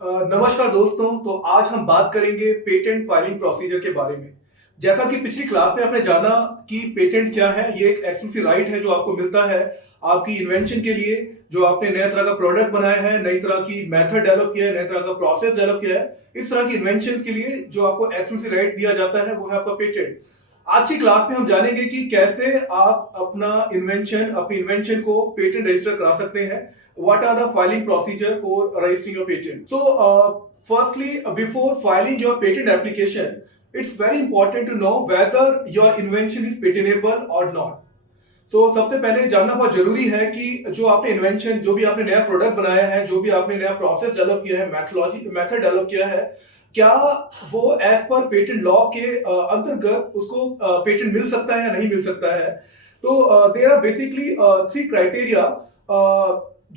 नमस्कार दोस्तों। तो आज हम बात करेंगे पेटेंट फाइलिंग प्रोसीजर के बारे में। जैसा कि पिछली क्लास में आपने जाना कि पेटेंट क्या है। ये एक एक्सक्लूसिव राइट है जो आपको मिलता है आपकी इन्वेंशन के लिए, जो आपने नया तरह का प्रोडक्ट बनाया है, नई तरह की मेथड डेवलप किया है, नए तरह का प्रोसेस डेवलप किया है। इस तरह की इन्वेंशन के लिए जो आपको एक्सक्लूसिव राइट दिया जाता है वो है आपका पेटेंट। आज की क्लास में हम जानेंगे कि कैसे आप अपनी इन्वेंशन को पेटेंट रजिस्टर करा सकते हैं। What are the filing procedure for registering your patent? So, firstly, before filing your patent application, it's very important to know whether your invention is patentable or not. So, सबसे पहले जानना बहुत जरूरी है कि जो आपने इन्वेंशन, जो भी आपने नया प्रोडक्ट बनाया है, जो भी आपने नया प्रोसेस डेवलप किया है, मेथड डेवलप किया है, क्या वो एज पर पेटेंट लॉ के अंतर्गत उसको पेटेंट मिल सकता है या नहीं मिल सकता है। तो there are basically three criteria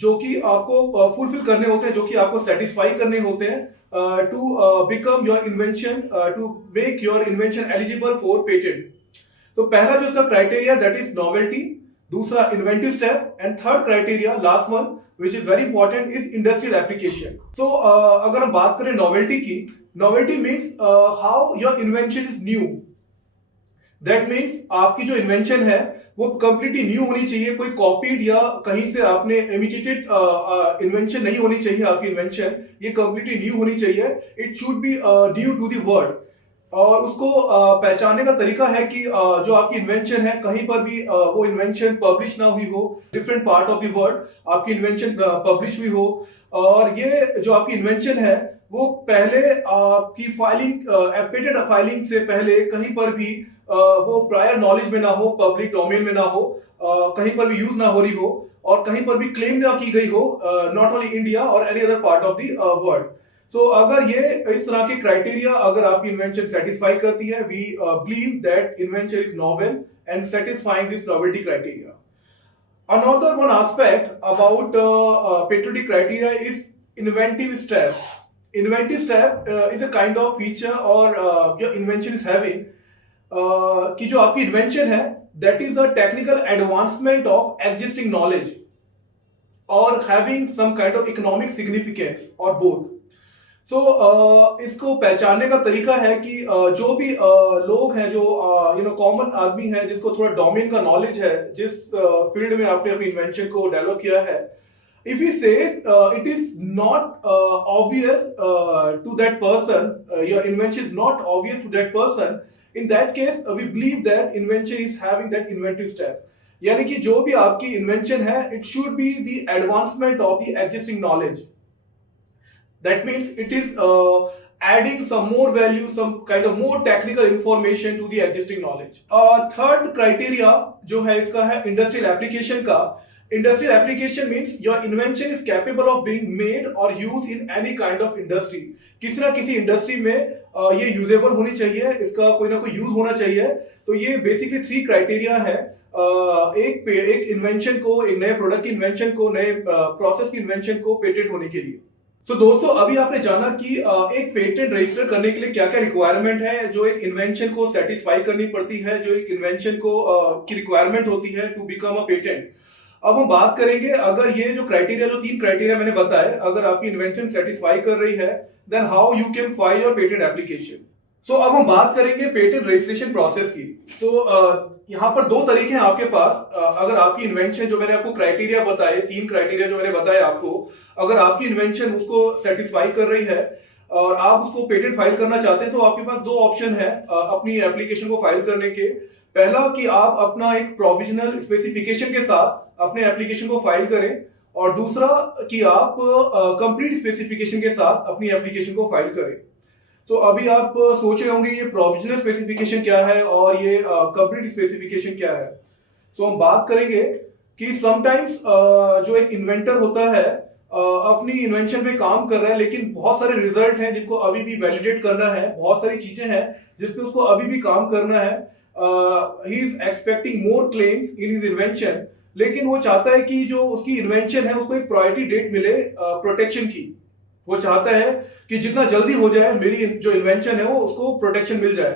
जो कि आपको फुलफिल करने होते हैं, जो कि आपको सेटिस्फाई करने होते हैं to become your invention, to make your invention eligible for patent. तो पहला जो इसका क्राइटेरिया दैट इज नोवेल्टी, दूसरा inventive step, and third criteria last one which is very important is industrial application. So अगर हम बात करें नोवेल्टी की, novelty means how your invention is new. That means आपकी जो इन्वेंशन है वो कंप्लीटली न्यू होनी चाहिए, कोई कॉपीड या कहीं से आपने इमिटेटेड इन्वेंशन नहीं होनी चाहिए। आपकी इन्वेंशन ये कंप्लीटली न्यू होनी चाहिए। It should be new to the world. और उसको पहचानने का तरीका है कि जो आपकी इन्वेंशन है कहीं पर भी वो इन्वेंशन पब्लिश ना हुई हो, different part of the world आपकी इन्वेंशन पब्लिश हुई हो। और ये जो आपकी इन्वेंशन है वो पहले आपकी फाइलिंग, पेटेंट फाइलिंग से पहले कहीं पर भी वो प्रायर नॉलेज में ना हो, पब्लिक डोमेन में ना हो, कहीं पर भी यूज ना हो रही हो, और कहीं पर भी क्लेम ना की गई हो, नॉट ओनली इंडिया और any other part of the world. So अगर ये इस तरह के क्राइटेरिया अगर आपकी इन्वेंशन सेटिस्फाई करती है, we believe that invention is novel and satisfying this novelty criteria. Another one aspect about patented criteria is inventive step. Inventive step is a kind of feature or your invention is having कि जो आपकी invention है that is a technical advancement of existing knowledge or having some kind of economic significance or both. सो इसको पहचानने का तरीका है कि जो भी लोग हैं, जो कॉमन आदमी है जिसको थोड़ा डोमेन का नॉलेज है, जिस फील्ड में आपने अपनी इन्वेंशन को डेवलप किया है, if he says it is not obvious to that person, your invention is not obvious to that person, in that case we believe that invention is having that inventive step. यानी कि जो भी आपकी invention है it should be the advancement of the existing knowledge. That means it is adding some more value, some kind of more technical information to the existing knowledge. Third criteria जो है इसका है industrial application का। Industrial application means your invention is capable of being made or used in any kind of industry. किसी ना किसी industry में ये यूजेबल होनी चाहिए, इसका कोई ना कोई यूज होना चाहिए। तो ये बेसिकली थ्री क्राइटेरिया है एक इन्वेंशन को, एक नए प्रोडक्ट की इन्वेंशन को, नए प्रोसेस की इन्वेंशन को पेटेंट होने के लिए। तो दोस्तों अभी आपने जाना कि एक पेटेंट रजिस्टर करने के लिए क्या क्या रिक्वायरमेंट है, जो एक इन्वेंशन को सेटिस्फाई करनी पड़ती है, जो एक इन्वेंशन को की रिक्वायरमेंट होती है टू बिकम अ पेटेंट। अब हम बात करेंगे, अगर ये जो क्राइटेरिया, जो तीन क्राइटेरिया मैंने बताया, अगर आपकी इन्वेंशन सेटिस्फाई कर रही है, then how you can file your patent application. So अब हम बात करेंगे पेटेंट रजिस्ट्रेशन प्रोसेस की। तो यहाँ पर दो तरीके हैं आपके पास। अगर आपकी इन्वेंशन, जो मैंने आपको क्राइटेरिया बताए, तीन क्राइटेरिया जो मैंने बताया आपको, अगर आपकी इन्वेंशन उसको सेटिस्फाई कर रही है और आप उसको पेटेंट फाइल करना चाहते हैं, तो आपके पास दो ऑप्शन है अपनी एप्लीकेशन को फाइल करने के। पहला कि आप अपना एक प्रोविजनल स्पेसिफिकेशन के साथ अपने एप्लीकेशन को फाइल करें, और दूसरा कि आप कंप्लीट स्पेसिफिकेशन के साथ अपनी एप्लीकेशन को फाइल करें। तो अभी आप सोच रहे होंगे ये प्रोविजनल स्पेसिफिकेशन क्या है और ये कंप्लीट स्पेसिफिकेशन क्या है। तो हम बात करेंगे कि समटाइम्स जो एक इन्वेंटर होता है अपनी इन्वेंशन पे काम कर रहा है, लेकिन बहुत सारे रिजल्ट हैं जिनको अभी भी वैलिडेट करना है, बहुत सारी चीजें हैं जिसपे उसको अभी भी काम करना है। He is expecting more claims in his invention, लेकिन वो चाहता है कि जो उसकी इन्वेंशन है उसको एक प्रायोरिटी डेट मिले प्रोटेक्शन की। वो चाहता है कि जितना जल्दी हो जाए मेरी जो इन्वेंशन है वो उसको प्रोटेक्शन मिल जाए।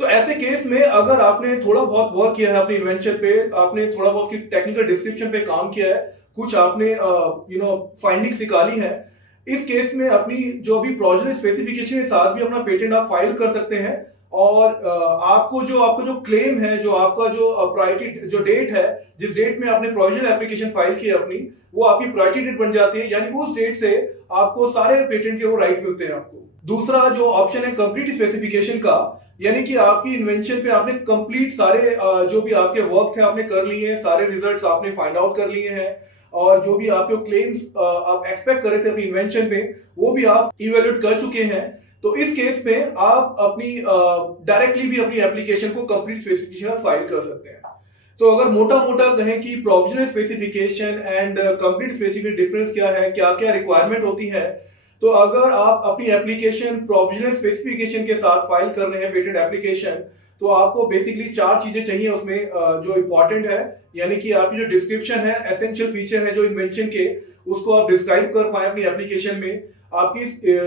तो ऐसे केस में अगर आपने थोड़ा बहुत वर्क किया है अपनी इन्वेंशन पे, आपने थोड़ा बहुत टेक्निकल डिस्क्रिप्शन पे काम किया है, कुछ आपने फाइंडिंग्स निकाली है, इस केस में अपनी जो अभी प्रोविजनल स्पेसिफिकेशन के साथ भी अपना पेटेंट आप फाइल कर सकते हैं। और आपका जो क्लेम है, जो आपका जो प्रायोरिटी जो डेट है, जिस डेट में आपने प्रोविजनल एप्लीकेशन फाइल की अपनी, वो आपकी प्रायोरिटी डेट बन जाती है, यानी उस डेट से आपको सारे पेटेंट के वो राइट मिलते हैं आपको। दूसरा जो ऑप्शन है कंप्लीट स्पेसिफिकेशन का, यानी कि आपकी इन्वेंशन पे आपने कंप्लीट सारे जो भी आपके वर्क थे आपने कर लिए हैं, सारे रिजल्ट्स आपने फाइंड आउट कर लिए हैं, और जो भी आपके क्लेम्स आप एक्सपेक्ट कर रहे थे अपनी इन्वेंशन पे, वो भी आप इवेल्युएट कर चुके हैं। तो इस केस में आप अपनी डायरेक्टली भी अपनी एप्लीकेशन को कंप्लीट स्पेसिफिकेशन फाइल कर सकते हैं। तो अगर मोटा मोटा कहें कि provisional specification and complete specification difference क्या है, क्या क्या रिक्वायरमेंट होती है, तो अगर आप अपनी एप्लीकेशन प्रोविजनल स्पेसिफिकेशन के साथ फाइल कर रहे हैं पेटेंट एप्लीकेशन, तो आपको बेसिकली 4 चीजें चाहिए उसमें जो इंपॉर्टेंट है, यानी कि आपकी जो डिस्क्रिप्शन है, एसेंशियल फीचर है जो इन्वेंशन के, उसको आप डिस्क्राइब कर पाए अपनी एप्लीकेशन में। आपकी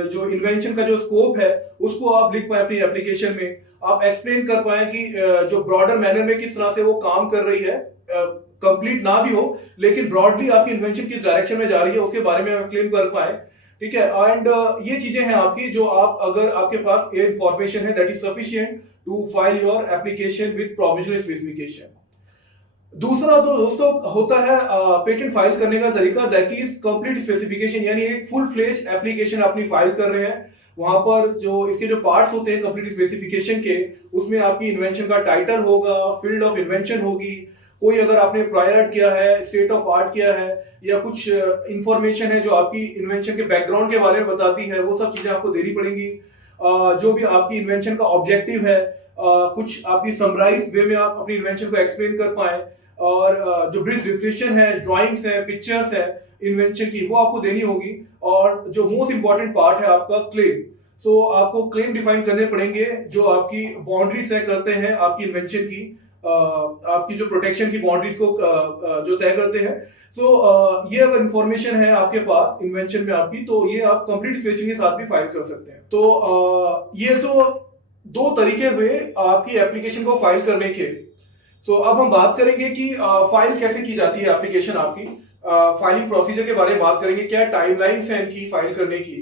जो इन्वेंशन का जो स्कोप है उसको आप लिख पाए अपनी एप्लीकेशन में। आप एक्सप्लेन कर पाए कि जो ब्रॉडर मैनर में किस तरह से वो काम कर रही है, कंप्लीट ना भी हो लेकिन ब्रॉडली आपकी इन्वेंशन किस डायरेक्शन में जा रही है उसके बारे में आप क्लेम कर पाए। ठीक है, एंड ये चीजें हैं आपकी, जो आप अगर आपके पास ये इंफॉर्मेशन है that is sufficient to file your application with provisional specification. दूसरा तो दोस्तों होता है पेटेंट फाइल करने का तरीका, दैट इज कंप्लीट स्पेसिफिकेशन, यानी एक फुल फ्लेज एप्लीकेशन अपनी फाइल कर रहे हैं। वहां पर जो इसके जो पार्ट्स होते हैं कंप्लीट स्पेसिफिकेशन के, उसमें आपकी इन्वेंशन का टाइटल होगा, फील्ड ऑफ इन्वेंशन होगी, कोई अगर आपने प्रायर आर्ट किया है, स्टेट ऑफ आर्ट किया है, या कुछ इंफॉर्मेशन है जो आपकी इन्वेंशन के बैकग्राउंड के बारे में बताती है, वो सब चीजें आपको देनी पड़ेंगी। जो भी आपकी इन्वेंशन का ऑब्जेक्टिव है, कुछ आपकी समराइज वे में आप अपनी इन्वेंशन को एक्सप्लेन कर पाए, और जो ब्रीफ डिस्क्रिप्शन है, ड्राइंग्स है, पिक्चर्स है इन्वेंशन की, वो आपको देनी होगी। और जो मोस्ट इंपॉर्टेंट पार्ट है आपका क्लेम, सो आपको क्लेम डिफाइन करने पड़ेंगे जो आपकी बाउंड्रीज तय करते हैं आपकी इन्वेंशन की, आपकी जो प्रोटेक्शन की बाउंड्रीज को जो तय करते हैं। सो ये अगर इंफॉर्मेशन है आपके पास इन्वेंशन में आपकी, तो ये आप कंप्लीट स्पेसिंग के साथ भी फाइल कर सकते हैं। तो ये तो 2 तरीके हुए आपकी एप्लीकेशन को फाइल करने के। सो अब हम बात करेंगे कि फाइल कैसे की जाती है एप्लीकेशन आपकी, फाइलिंग प्रोसीजर के बारे में बात करेंगे, क्या टाइमलाइंस है इनकी फाइल करने की।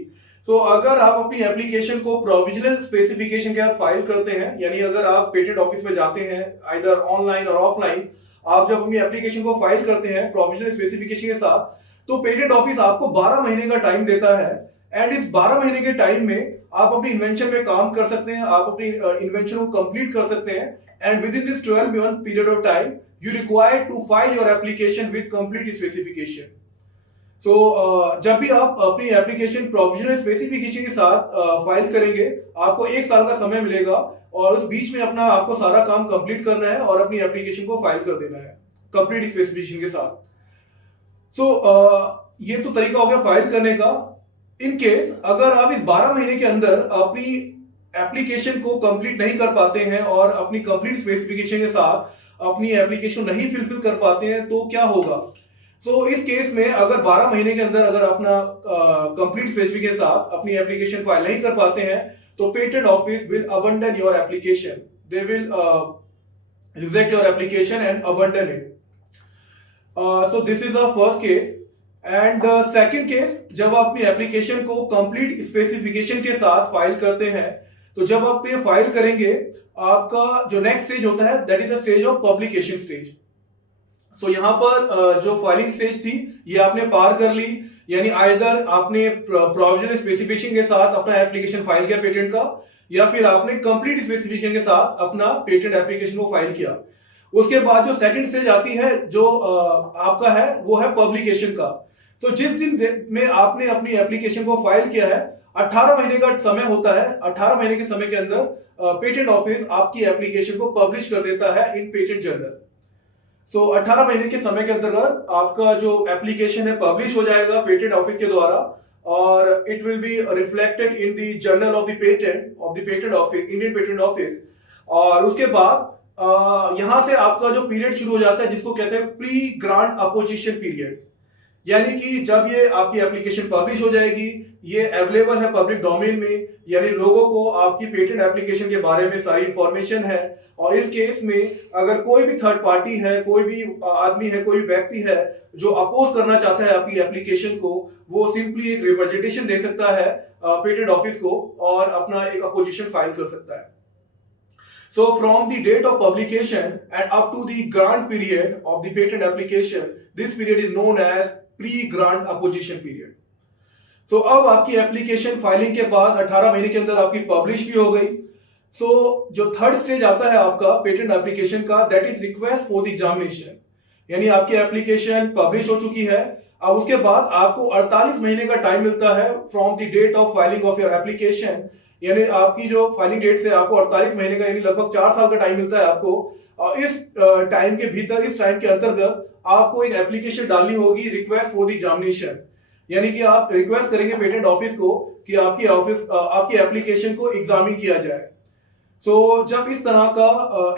तो अगर आप अपनी एप्लीकेशन को प्रोविजनल स्पेसिफिकेशन के साथ फाइल करते हैं, यानी अगर आप पेटेंट ऑफिस में जाते हैं आइदर ऑनलाइन और ऑफलाइन, आप जब अपनी एप्लीकेशन को फाइल करते हैं प्रोविजनल स्पेसिफिकेशन के साथ, तो पेटेंट ऑफिस आपको 12 महीने का टाइम देता है। एंड इस 12 महीने के टाइम में आप अपनी इन्वेंशन में काम कर सकते हैं, आप अपनी इन्वेंशन को कंप्लीट कर सकते हैं। And within this 12 month period of time you required to file your application with complete specification. So जब भी आप अपनी एप्लीकेशन प्रोविजनल स्पेसिफिकेशन के साथ फाइल करेंगे, आपको 1 साल का समय मिलेगा, और उस बीच में अपना आपको सारा काम कंप्लीट करना है और अपनी एप्लीकेशन को फाइल कर देना है कंप्लीट स्पेसिफिकेशन के साथ। तो ये तो तरीका हो गया फाइल करने का। इन केस अगर आप इस 12 महीने के अंदर अपनी एप्लीकेशन को कंप्लीट नहीं कर पाते हैं और अपनी कंप्लीट स्पेसिफिकेशन के साथ अपनी एप्लीकेशन नहीं फुलफिल कर पाते हैं, तो क्या होगा। सो इस केस में अगर 12 महीने के अंदर अगर अपना कंप्लीट स्पेसिफिकेशन के साथ अपनी एप्लीकेशन फाइल नहीं कर पाते हैं, तो patent office will abandon your application, they will reject your application and abandon it. So this is a first case. And second case, जब आप अपनी एप्लीकेशन को कंप्लीट स्पेसिफिकेशन के साथ फाइल करते हैं, तो जब आप ये फाइल करेंगे, आपका जो नेक्स्ट स्टेज होता है that is the stage of publication stage. So यहाँ पर जो फाइलिंग स्टेज थी ये आपने पार कर ली, यानी आइदर आपने प्रोविजनल स्पेसिफिकेशन के साथ अपना एप्लीकेशन फाइल किया पेटेंट का, या फिर आपने कंप्लीट स्पेसिफिकेशन के साथ अपना पेटेंट एप्लीकेशन को फाइल किया। उसके बाद जो सेकंड स्टेज आती है जो आपका है वो है पब्लिकेशन का। तो जिस दिन में आपने अपनी एप्लीकेशन को फाइल किया है, 18 महीने का समय होता है, 18 महीने के समय के अंदर पेटेंट ऑफिस आपकी एप्लीकेशन को पब्लिश कर देता है इन पेटेंट जर्नल। सो 18 महीने के समय के अंतर्गत आपका जो एप्लीकेशन है पब्लिश हो जाएगा पेटेंट ऑफिस के द्वारा, और it will be reflected in the journal of the patent office, Indian patent office. और उसके बाद यहां से आपका जो पीरियड शुरू हो जाता है जिसको कहते हैं प्री ग्रांट अपोजिशन पीरियड, यानी कि जब ये आपकी एप्लीकेशन पब्लिश हो जाएगी, ये अवेलेबल है पब्लिक डोमेन में, यानी लोगों को आपकी पेटेंट एप्लीकेशन के बारे में सारी इंफॉर्मेशन है। और इस केस में अगर कोई भी थर्ड पार्टी है, कोई भी आदमी है, कोई व्यक्ति है जो अपोज करना चाहता है आपकी एप्लीकेशन को, वो सिंपली एक रिप्रेजेंटेशन दे सकता है पेटेंट ऑफिस को और अपना एक अपोजिशन फाइल कर सकता है। So from the date of publication and up to the grant period of the patent application, this period is known as pre-grant opposition period. So अब आपकी एप्लीकेशन फाइलिंग के बाद 18 महीने के अंदर आपकी पब्लिश भी हो गई। So जो थर्ड स्टेज आता है आपका पेटेंट एप्लीकेशन का, that is request for the examination, यानी आपकी एप्लीकेशन पब्लिश हो चुकी है। अब उसके बाद आपको 48 महीने का टाइम मिलता है from the date of filing of your application, यानी आपकी जो फाइलिंग डेट से आपको 48 महीने का यानी लगभग 4 साल का टाइम मिलता है आपको। और इस टाइम के भीतर, इस टाइम के अंतर्गत आपको एक एप्लीकेशन डालनी होगी रिक्वेस्ट फॉर द एग्जामिनेशन, यानी कि आप रिक्वेस्ट करेंगे पेटेंट ऑफिस को कि आपकी एप्लीकेशन को एग्जामिन किया जाए। सो जब इस तरह का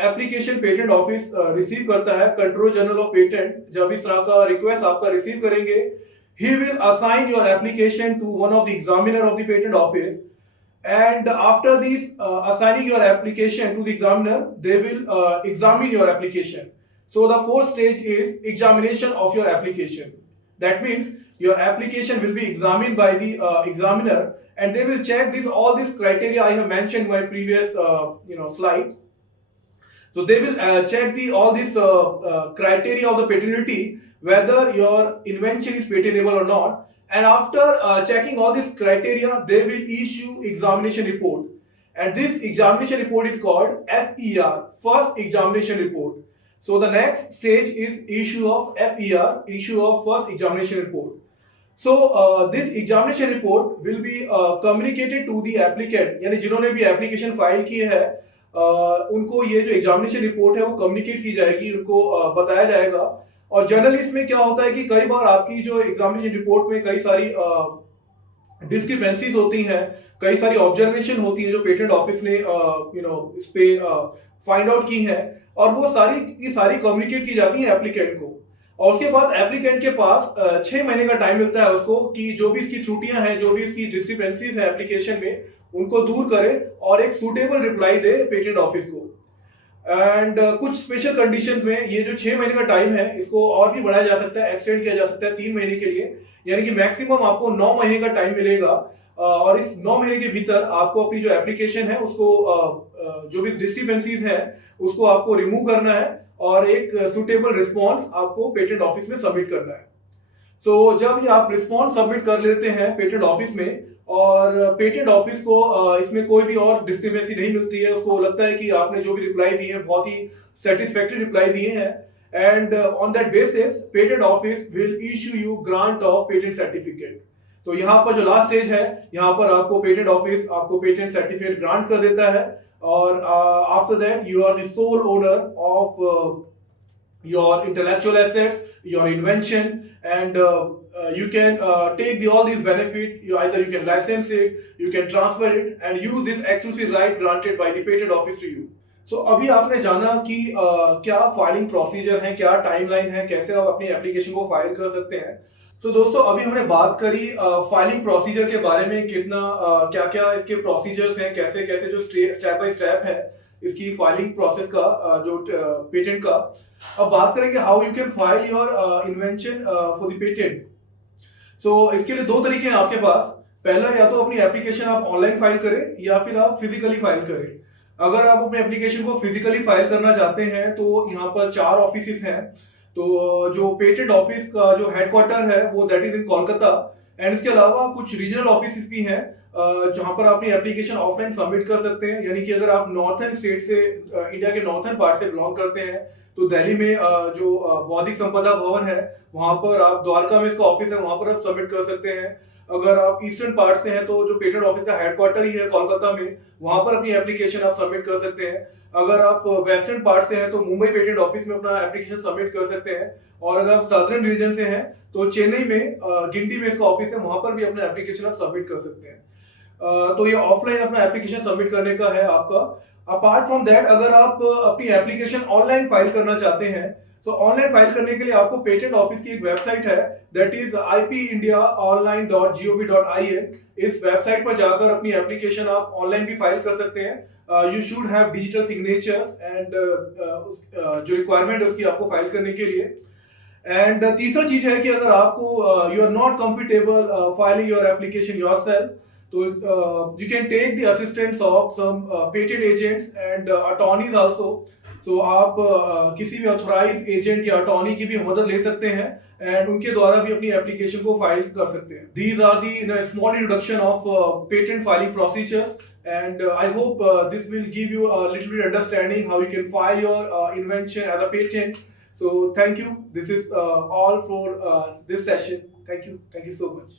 एप्लीकेशन पेटेंट ऑफिस रिसीव करता है, कंट्रोलर जनरल ऑफ पेटेंट जब इस तरह का रिक्वेस्ट आपका रिसीव करेंगे, he will assign your application to one of the examiner of the patent office, and after this assigning your application to the examiner, they will examine your application. So the fourth stage is examination of your application. That means your application will be examined by the examiner, and they will check all these criteria I have mentioned in my previous slide. So they will check all these criteria of the patentability, whether your invention is patentable or not. And after checking all these criteria, they will issue examination report, and this examination report is called FER, first examination report. So the next stage is issue of FER, issue of first examination report. So this examination report will be communicated to the applicant, यानी जिन्होंने भी application file की है उनको ये जो examination report है वो कम्युनिकेट की जाएगी, उनको बताया जाएगा। और जनरली इसमें क्या होता है कि कई बार आपकी जो एग्जामिनेशन रिपोर्ट में कई सारी डिस्क्रिपेंसीज होती हैं, कई सारी ऑब्जर्वेशन होती है जो पेटेंट ऑफिस ने इस पे फाइंड आउट की है, और वो सारी कम्युनिकेट की जाती है एप्लीकेंट को। और उसके बाद एप्लीकेंट के पास 6 महीने का टाइम मिलता है उसको कि जो भी इसकी त्रुटियां हैं, जो भी इसकी डिस्क्रिपेंसीज हैं एप्लीकेशन में, उनको दूर करे और एक सूटेबल रिप्लाई दे पेटेंट ऑफिस को। एंड कुछ स्पेशल कंडीशन में ये जो 6 महीने का टाइम है इसको और भी बढ़ाया जा सकता है, एक्सटेंड किया जा सकता है 3 महीने के लिए, यानी कि मैक्सिमम आपको 9 महीने का टाइम मिलेगा। और इस 9 महीने के भीतर आपको अपनी जो एप्लीकेशन है उसको जो भी डिस्क्रिपेंसीज है उसको आपको रिमूव करना है और एक सुटेबल रिस्पॉन्स आपको पेटेंट ऑफिस में सबमिट करना है। सो जब ये आप रिस्पॉन्स सबमिट कर लेते हैं पेटेंट ऑफिस में और पेटेंट ऑफिस को इसमें कोई भी और डिस्क्रिपेंसी नहीं मिलती है, उसको लगता है कि आपने जो भी रिप्लाई दिए हैं बहुत ही सेटिस्फैक्टरी रिप्लाई दिए हैं, and on that basis patent office will issue you grant of patent certificate. तो यहाँ पर जो लास्ट स्टेज है, यहाँ पर आपको पेटेंट ऑफिस आपको पेटेंट सर्टिफिकेट ग्रांट कर देता है, और after that you are the sole owner of your intellectual assets, your invention, and you can take all these benefit. Either you can license it, you can transfer it, and use this exclusive right granted by the patent office to you. So अभी आपने जाना कि क्या filing procedure है, क्या timeline है, कैसे आप अपनी एप्लीकेशन को फाइल कर सकते हैं। तो दोस्तों अभी हमने बात करी फाइलिंग प्रोसीजर के बारे में, कितना क्या क्या इसके प्रोसीजर्स हैं, कैसे कैसे जो स्टेप बाय स्टेप है इसकी फाइलिंग प्रोसेस का जो पेटेंट का। अब बात करेंगे how you can file your invention for the patent. So इसके लिए 2 तरीके हैं आपके पास। पहला, या तो अपनी एप्लीकेशन आप ऑनलाइन फाइल करें या फिर आप फिजिकली फाइल करें। अगर आप अपने एप्लीकेशन को फिजिकली फाइल करना चाहते हैं तो यहाँ पर 4 ऑफिस हैं। तो जो पेटेंट ऑफिस का जो हेडक्वार्टर है वो that is in Kolkata, and इसके अलावा कुछ रीजनल ऑफिस भी हैं जहां पर अपनी एप्लीकेशन ऑफलाइन सबमिट कर सकते हैं। यानी कि अगर आप नॉर्थन स्टेट से, इंडिया के नॉर्थन पार्ट से बिलोंग करते हैं तो दिल्ली में जो बौद्धिक संपदा भवन है वहां पर आप, द्वारका में इसका ऑफिस है, वहां पर आप सबमिट कर सकते हैं। अगर आप ईस्टर्न पार्ट से हैं तो जो पेटेंट ऑफिस का हेडक्वार्टर ही है कोलकाता में, वहां पर अपनी एप्लीकेशन आप सबमिट कर सकते हैं। अगर आप वेस्टर्न पार्ट से हैं तो मुंबई पेटेंट ऑफिस में अपना एप्लीकेशन सबमिट कर सकते हैं। और अगर आप सदर्न रीजन से हैं तो चेन्नई में गिंडी में इसका ऑफिस है, वहां पर भी अपना एप्लीकेशन आप सबमिट कर सकते हैं। तो ये ऑफलाइन अपना एप्लीकेशन सबमिट करने का है आपका। अपार्ट फ्रॉम दैट, अगर आप अपनी एप्लीकेशन ऑनलाइन फाइल करना चाहते हैं तो ऑनलाइन फाइल करने के लिए आपको पेटेंट ऑफिस की एक वेबसाइट है, दैट इज ipindiaonline.gov.in। इस वेबसाइट पर जाकर अपनी एप्लीकेशन आप ऑनलाइन भी फाइल कर सकते हैं। You should have digital signatures and जो रिक्वायरमेंट है उसकी आपको फाइल करने के लिए। एंड तीसरा चीज है कि अगर आपको you are not comfortable filing your application yourself, तो you can take the assistance of some patent agents and attorneys also. तो आप किसी भी ऑथोराइज एजेंट या अटॉर्नी की भी मदद ले सकते हैं एंड उनके द्वारा भी अपनी एप्लीकेशन को फाइल कर सकते हैं। These are the small introduction of patent filing procedures, and I hope this will give you a little bit understanding how you can file your invention as a patent. So thank you. This is all for this session. Thank you so much.